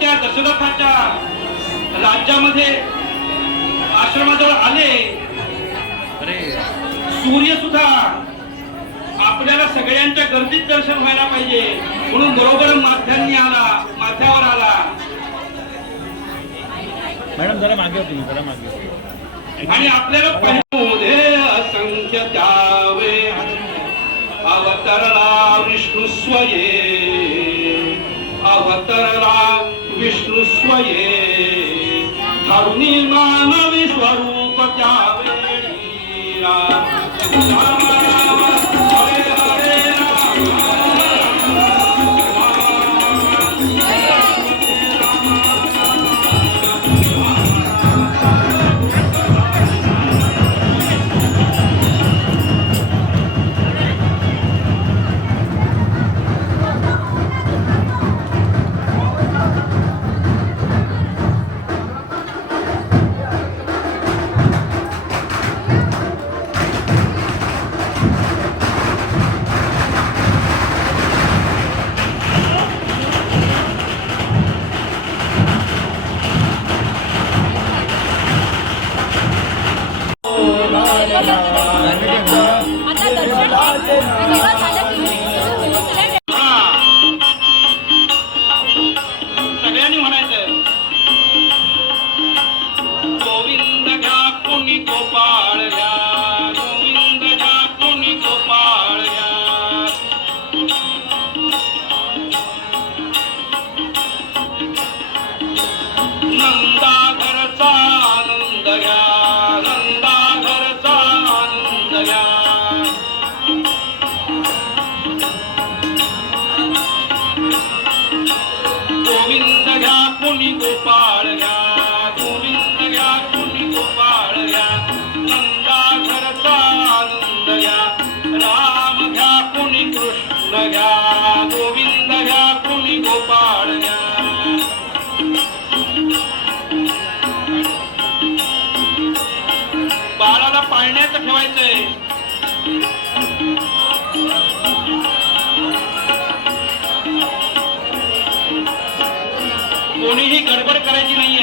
त्या दशरथाच्या राज्यामध्ये आश्रमाजवळ आले. सूर्य सुद्धा आपल्याला सगळ्यांच्या गर्दीत दर्शन व्हायला पाहिजे म्हणून बरोबर माथ्यावर आला. मॅडम जरा मागे होती, जरा मागे. आणि आपल्याला पाहिजे असंख्य द्यावे अवतरला विष्णू स्वये, अवतरला विष्णू स्वये, धरुणी मानवी स्वरूप त्यावेळी. राम राम हरे हरे राम. सगळ्यांनी म्हणायचं गोविंद घ्या कोणी गोपाळ घ्या, गोविंद घ्या कोणी गोपाळ घ्या. नंदा घरचा आनंद घ्या, नंदा घरचा आनंद घ्या. गोविंद घ्या कोणी गोपाळ घ्या, गोविंद घ्या कोणी गोपाळ घ्या. नंदा घरचा आनंद घ्या, राम घ्या कोणी कृष्ण घ्या, गोविंद घ्या कोणी गोपाळ घ्या. बाळाला पाळण्यात ठेवायचंय. कोणीही गडबड करायची नाही.